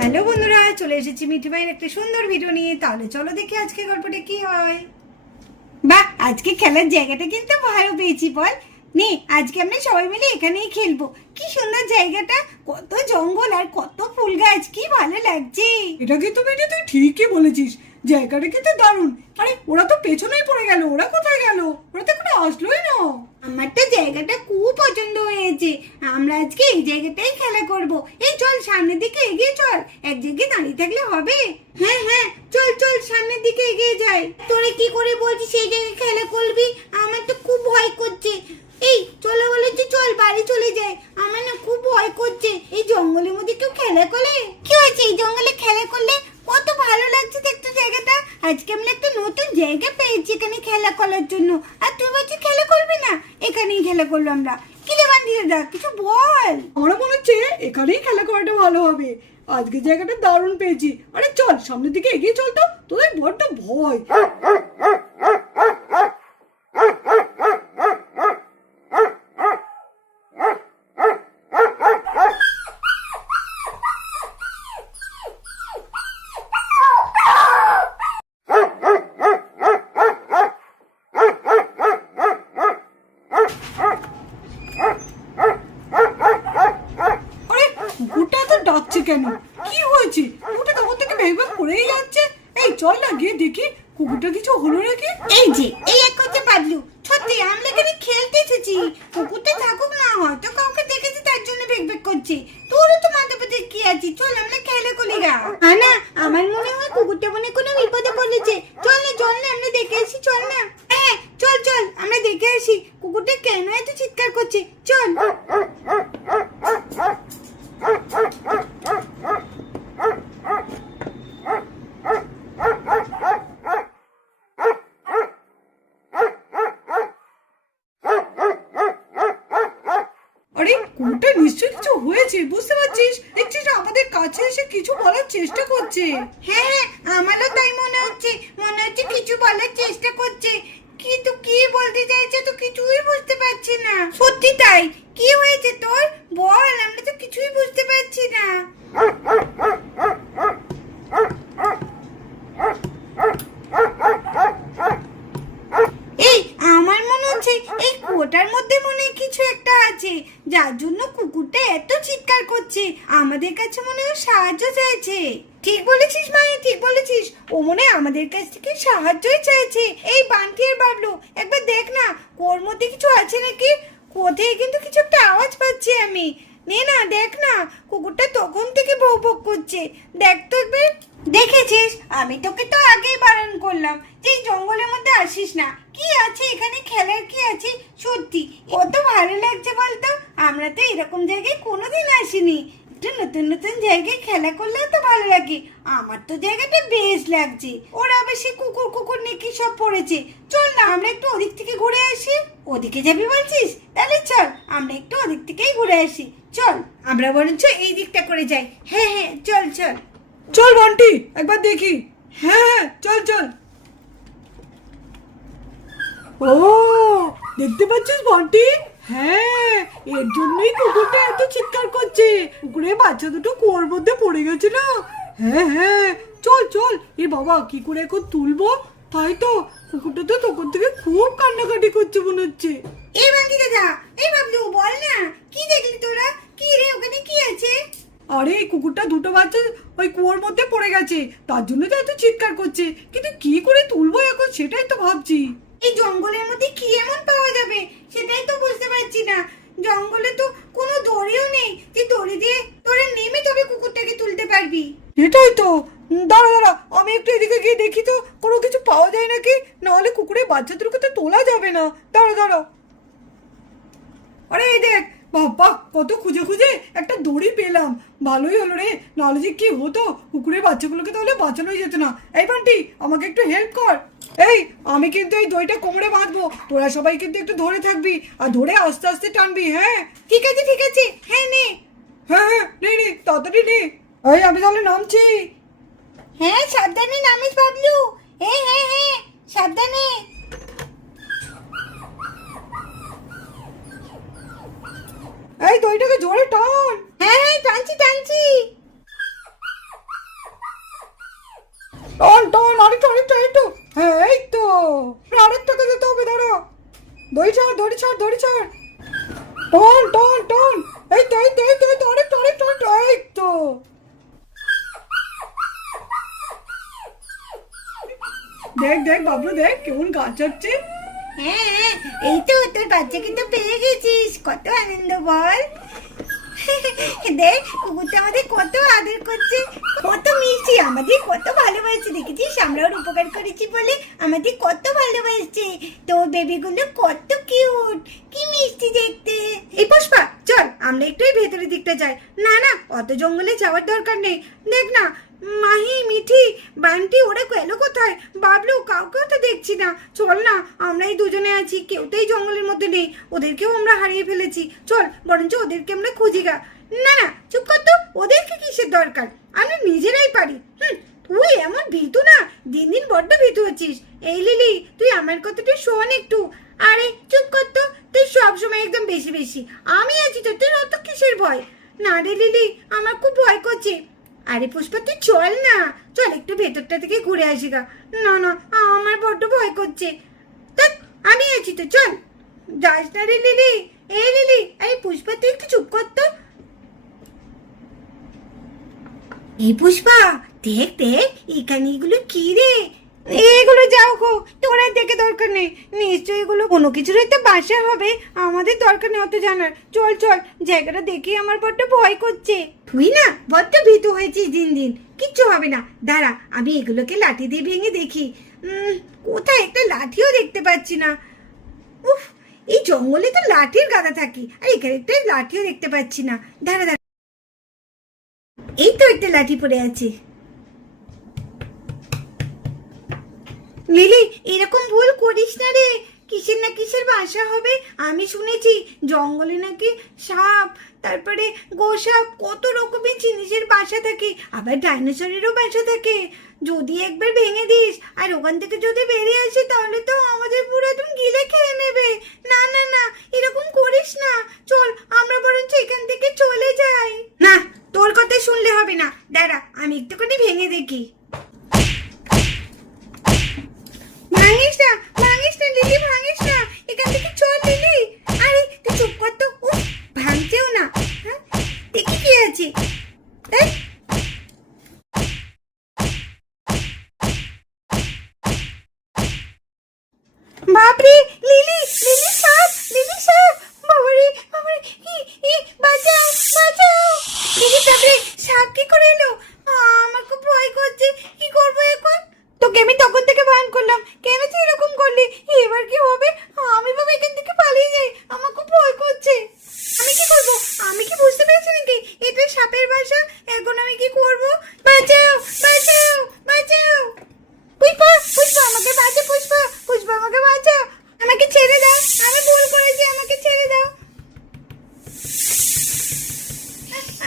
Hello বন্ধুরা, চলে এসেছি মিঠি ভাইয়ের একটা সুন্দর ভিডিও নিয়ে। তাহলে চলো দেখি আজকে গল্পটা কি হয়। বাহ, আজকে খেলার জায়গাটা কিন্তু ভালো পেয়েছি বল। নে, আজকে আমরা সবাই মিলে এখানেই খেলবো। কি সুন্দর জায়গাটা, কত জঙ্গল আর কত ফুল গাছ, কি ভালো লাগছে। এটা কিন্তু বেটি তুই ঠিকই বলেছিস, জায়গাটা কিন্তু দারুণ। আরে ওরা তো পেছনেই পড়ে গেল, ওরা কোথায় গেল? ওরা তো এখনো আসলোই না। আমার তো জায়গাটা খুব পছন্দ হয়েছে। আমরা আজকে এই জায়গাটাই খেলা করব। এই চল সামনের দিকে এগিয়ে চল, এক জায়গায় দাঁড়িয়ে থাকলে হবে? হ্যাঁ হ্যাঁ, চল চল সামনের দিকে এগিয়ে যাই। তোরা কি করে বলছিস সেই জায়গায় খেলা করবি? আমার তো খুব ভয় করছে। এই চলো বলেছি, চল বাড়ি চলে যাই। আমার না খুব ভয় করছে। এই জঙ্গলের মধ্যে কেউ খেলা করে? কি হয়েছে, এই জঙ্গলে খেলা করলে কত ভালো লাগছে দেখতে জায়গাটা। আজকে আমরা একটা নতুন জায়গা পেয়েছি এখানে খেলা করার জন্য। আর তুই বলছিস খেলা করবি না? এখানেই খেলা করলো আমরা। কি রে বান্দিরা, দা কিছু বল। আমার মনে হচ্ছে এখানেই খেলা করাটা ভালো হবে। আজকে জায়গাটা দারুণ পেয়েছি। আরে চল সামনের দিকে এগিয়ে চল তো, তোদের বড্ড ভয়। কুকুরটা তো ডাকছে কেন? কি হয়েছে? কুকুরটা তখন থেকে ভেবে পড়েই যাচ্ছে। এই চল না গিয়ে দেখি কুকুরটা কিছু হলো নাকি। এই যে এই এক করতে পারলু। সত্যি আমরা এখানে খেলতে এসেছি। কুকুরটা থাকুক না, হয়তো কাউকে দেখেছি তার জন্য বেক করছে। তোরও তো মাথা পেতে কি আছে, চল আমরা খেলে করি গা। না, আমার মনে হয় কুকুরটা মনে কোনো বিপদে পড়েছে। চল না আমরা দেখে আসি, চল না। হ্যাঁ চল চল আমরা দেখে আসি কুকুরটা কেন এত চিৎকার করছে, চল। আরে কুকুরটা নিশ্চয়ই কিছু হয়েছে, বুঝতে পারছিস? দেখছিস না আমাদের কাছে এসে কিছু বলার চেষ্টা করছে। হ্যাঁ আমারও তাই মনে হচ্ছে কিছু বলার চেষ্টা করছে, কিন্তু কি বলতে চাইছে তো কিছুই বুঝতে পারছি না। সত্যি তাই, কি হয়েছে তোর বল, আমরা তো কিছুই বুঝতে পারছি না। এই আমার মনে হচ্ছে এই কুয়োটার মধ্যে মনে হয় কিছু একটা আছে, যার জন্য কুকুরটা এত চিৎকার করছে। আমাদের কাছে মনে হয় সাহায্য চাইছে। ঠিক বলেছিস মাই, ঠিক বলেছিস। ও মনে হয় আমাদের কাছ থেকে সাহায্যই চাইছে। এই বান্টি আর বাবলু, একবার দেখ না কুয়োর মধ্যে কিছু আছে নাকি। কোথায় কিন্তু কিছু একটা আওয়াজ পাচ্ছি আমি। নে না দেখ না, কুকুরটা তখন থেকে বক বক করছে। দেখ তো একবার। দেখেছিস, আমি তোকে তো আগেই বারণ করলাম যে এই জঙ্গলের মধ্যে আসিস না। কি আছে এখানে খেলার, কি আছে? সত্যি কত ভালো লাগছে বলতো। আমরা তো এরকম জায়গায় কোনোদিন আসিনি। একটু নতুন নতুন জায়গায় খেলা করলেও তো ভালো লাগে। আমার তো জায়গাটা বেশ লাগছে। ওরা বেশি কুকুর কুকুর নিয়ে কি সব পড়েছে। চল না আমরা একটু ওদিক থেকে ঘুরে আসি। ওদিকে যাবি বলছিস? তাহলে চল আমরা একটু ওদিক থেকেই ঘুরে আসি। চল আমরা বরঞ্চ এই দিকটা করে যাই। হ্যাঁ হ্যাঁ চল চল। চল বন্টি একবার দেখি। হ্যাঁ চল চল। ও দেখতে পাচ্ছিস বন্টি? হ্যাঁ, এর জন্যই কুকুরটা এত চিৎকার করছে। কুকুরের বাচ্চা দুটো কুয়োর মধ্যে পড়ে গেছে না। হ্যাঁ হ্যাঁ চল চল। এ বাবা কি করে এখন তুলবো? তাই তো, কুকুরটা তো তখন থেকে খুব কান্নাকাটি করছে মনে হচ্ছে। এই বান্টি দাদা, এই বাবলু বল না, কি দেখলি তোরা? কি রে ওখানে কি আছে? আরে এই কুকুরটা দুটো বাচ্চা ওই কুয়োর মধ্যে পড়ে গেছে, তার জন্য তো এত চিৎকার করছে। কিন্তু কি করে তুলবো এখন সেটাই তো ভাবছি। এই জঙ্গলের মধ্যে কি এমন পাওয়া যাবে সেটাই তো বুঝতে পারছি না। জঙ্গলে তো কোনো দড়িও নেই যে দড়ি দিয়ে তোরা নেমে তবে কুকুরটাকে তুলতে পারবি। এটাই তো। দাঁড়া দাঁড়া, আমি একটু এদিকে গিয়ে দেখি তো কোনো কিছু পাওয়া যায় নাকি। নাহলে কুকুরের বাচ্চাদেরকে তো তোলা যাবে না। দাঁড়া দাঁড়া। আরে এই দেখ বাবা, কত খুঁজে খুঁজে একটা দড়ি পেলাম। ভালোই হলো রে, নাহলে যে কি হতো, কুকুরের বাচ্চাগুলোকে তাহলে বাঁচানোই যেত না। এই বান্টি আমাকে একটু হেল্প কর। এই আমি কিন্তু এই দড়িটা কোমরে বাঁধবো, তোরা সবাই কিন্তু একটু ধরে থাকবি আর ধরে আস্তে আস্তে টানবি। হ্যাঁ ঠিক আছে ঠিক আছে। হ্যাঁ নে। হ্যাঁ হ্যাঁ নে নে তাড়াতাড়ি নে। এই আমি তাহলে নামছি। হ্যাঁ সাবধানে নামিস বাবলু। হ্যাঁ হ্যাঁ হ্যাঁ সাবধানে। এই দড়িটাকে জোরে টান। হ্যাঁ হ্যাঁ, টানছি টানছি। টান টান, আরেকটু আরেকটু আরেকটু। হ্যাঁ এই তো, আরেকটাকে যেতে হবে, দাঁড়া। দড়ি ছাড় দড়ি ছাড় দড়ি ছাড়। টান টান টান, এই তো এই তো এই তো এই তো, আরেকটু আরেকটু আরেকটু, এই তো। দেখ দেখ বাবলু, দেখ কেমন গাছ হচ্ছে। হ্যাঁ হ্যাঁ, এই তো তোর বাচ্চা কিন্তু পেয়ে গেছিস, কত আনন্দ বল। দেখ কুকুরটা আমাদের কত আদর করছে, কত মিষ্টি, আমাদের কত ভালোবাসছে, দেখেছিস আমরা ওর উপকার করেছি বলে আমাদের কত ভালোবাসছে। তোর বেবিগুলো কত কিউট, কি মিষ্টি দেখতে। এই পুষ্পা, চল আমরা একটু এই ভেতরের দিকটা যাই। না না, অত জঙ্গলে যাওয়ার দরকার নেই। দেখ না, মাহি, মিঠি, বান্টি ওরা গেল কোথায়? বাবলু, কাউকেও তো দেখছি না। চল না, আমরা এই দুজনে আছি, কেউ তো এই জঙ্গলের মধ্যে নেই, ওদেরকেও আমরা হারিয়ে ফেলেছি। চল বরঞ্চ ওদেরকে আমরা খুঁজি গা। না না, চুপ কর তো, ওদেরকে কিসের দরকার, আমরা নিজেরাই পারি। তুই এমন ভীতু না, দিন দিন বড্ড ভীতু হচ্ছিস। এই লিলি, তুই আমার কথাটা শোন একটু। আরে চুপ কর তো, তুই সবসময় একদম বেশি বেশি। আমি আছি তো, তোর অত কিসের ভয়? না রে লিলি, আমার খুব ভয় করছে। আরে পুষ্পা, তুই চল না, চল একটু ভেতরটা থেকে ঘুরে আসি গা। না না, আমার বড্ড ভয় করছে। ধ্যাৎ, আমি আছি তো, চল। যাস না রে লিলি। এই লিলি, এই পুষ্পা, তুই একটু চুপ কর তো। এই পুষ্পা, দেখ দেখ, এখানে এগুলো কি রে? এগুলো যাও গো, তোরা দেখে দরকার নেই, নিশ্চয়ই এগুলো কোনো কিছুর একটা বাসা হবে, আমাদের দরকার নেই অত জানার। চল চল, জায়গাটা দেখে আমার বড্ড ভয় করছে। তুই না বড্ড ভীতু হয়েছিস দিন দিন, কিচ্ছু হবে না। দাঁড়া, আমি এগুলোকে লাঠি দিয়ে ভেঙে দেখি। কোথায় একটা লাঠিও দেখতে পাচ্ছি না। উফ, এই জঙ্গলে তো লাঠির গাদা থাকি, আর এখানে একটা লাঠিও দেখতে পাচ্ছি না। দাঁড়া দাঁড়া, এই তো একটা লাঠি পড়ে আছে। লিলি, এরকম ভুল করিস না রে, কিসের না কিসের বাসা হবে। আমি শুনেছি জঙ্গলে নাকি সাপ, তারপরে গোসাপ, কত রকমের জিনিসের বাসা থাকে, আবার ডাইনোসরেরও বাসা থাকে। যদি একবার ভেঙে দিস আর ওখান থেকে যদি বেরিয়ে আসে, তাহলে তো আমাদের পুরো একদম গিলে খেয়ে নেবে। না না না, এরকম করিস না, চল আমরা বরঞ্চ এখান থেকে চলে যাই। না, তোর কথা শুনলে হবে না, দাঁড়া আমি একটুখানি ভেঙে দেখি। ভাঙিস না লিলি, ভাঙিস না, এখান থেকে চল লিলি। আরে তুই চুপ কর তো, ভাঙছেও না। হ্যাঁ, দেখি কি আছে। বাপরে, লিলি লিলি সাপ, লিলি সাপ, বাবারে বাবারে, বাঁচাও বাঁচাও। লিলি, বাপরে, সাপ কি করে এলো? আমার খুব ভয় করছে, কি করবো এখন? তোকে আমি তখন থেকে বারণ করলাম, কেন তুই এরকম করলি? এবার কি হবে? আমি বাবা এখান থেকে পালিয়ে যাই, আমার খুব ভয় করছে। আমি কি করবো? আমি কি বুঝতে পেরেছি নাকি এটা সাপের বাসা? এখন আমি কি করবো? বাঁচাও বাঁচাও বাঁচাও। পুষ্পা পুষ্পা, আমাকে বাঁচা, পুষ্পা পুষ্পা, আমাকে বাঁচা, আমাকে ছেড়ে দাও, আমি ভুল করেছি, আমাকে ছেড়ে দাও,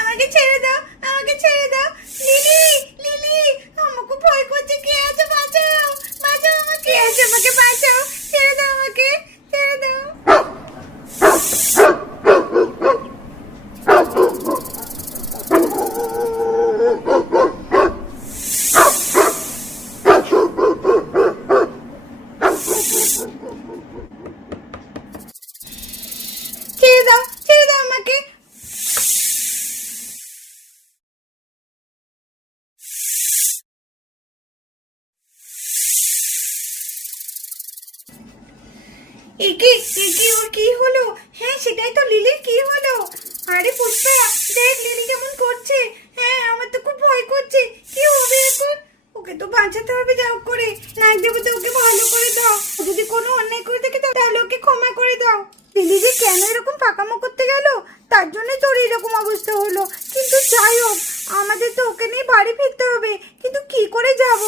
আমাকে ছেড়ে দাও, আমাকে ছেড়ে দাও। লিলি লিলি, আমার খুব ভয় করছে, কে আছে? বাঁচাও বাঁচাও আমাকে, কে আছে? আমাকে বাঁচাও, ছেড়ে দাও, আমাকে ছেড়ে দাও। ছেড়ে দাও, ছেড়ে দাও আমাকে। একি একি, ওর কি হলো? হ্যাঁ, সেটাই তো, লিলির কি হলো? আরে পুষ্পা, দেখ লিলি কেমন করছে। হ্যাঁ, আমার তো খুব ভয় করছে, কি হবে এখন? ওকে তো বাঁচাতে হবে যা হোক করে। নাক দেবতা, ওকে ভালো করে দাও, ও যদি কোনো অন্যায় করে থাকে তাহলে ওকে ক্ষমা করে দাও। লিলি যে কেন এরকম পাকামো করতে গেল, তার জন্য তোর এরকম অবস্থা হলো। কিন্তু যাই হোক, আমাদের তো ওকে নিয়ে বাড়ি ফিরতে হবে, কিন্তু কি করে যাব?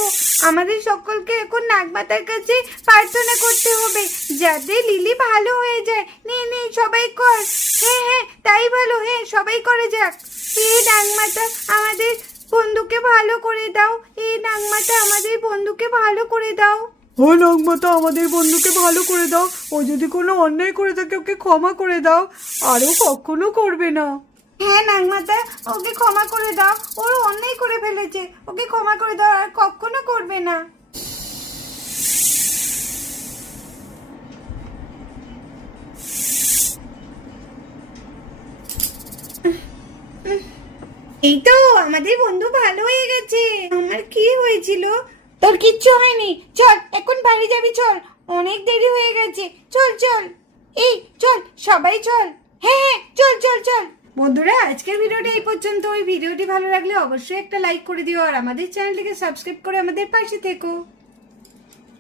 আমাদের সকলকে এখন নাগমাতার কাছে প্রার্থনা করতে হবে যাতে লিলি ভালো হয়ে যায়। নে নে, সবাই কর। হ্যাঁ হ্যাঁ, তাই ভালো, হ্যাঁ সবাই করে যাক। হে নাগমাতা, আমাদের বন্ধুকে ভালো করে দাও, হে নাগমাতা, আমাদের বন্ধুকে ভালো করে দাও। ও নাগমাতা, আমাদের বন্ধুকে ভালো করে দাও। ও যদি কোনো অন্যায় করে থাকে ওকে ক্ষমা করে দাও, আরও কখনো করবে না। হ্যাঁ নাগমাতা, ওকে ক্ষমা করে দাও। ওর অন্যায় করে ফেলেছে, ওকে ক্ষমা করে দাও, আর কখনো করবে না। এই তো আমাদের বন্ধু ভালো হয়ে গেছে। আমার কি হয়েছিল? তোর কিচ্ছু হয়নি। চল এখন বাড়ি যাবি, চল, অনেক দেরি হয়ে গেছে। চল চল, এই চল সবাই চল। হ্যাঁ হ্যাঁ চল চল চল। বন্ধুরা, আজকের ভিডিওটা এই পর্যন্ত। ওই ভিডিওটি ভালো লাগলে অবশ্যই একটা লাইক করে দিও, আর আমাদের চ্যানেলটিকে সাবস্ক্রাইব করে আমাদের পাশে থেকো।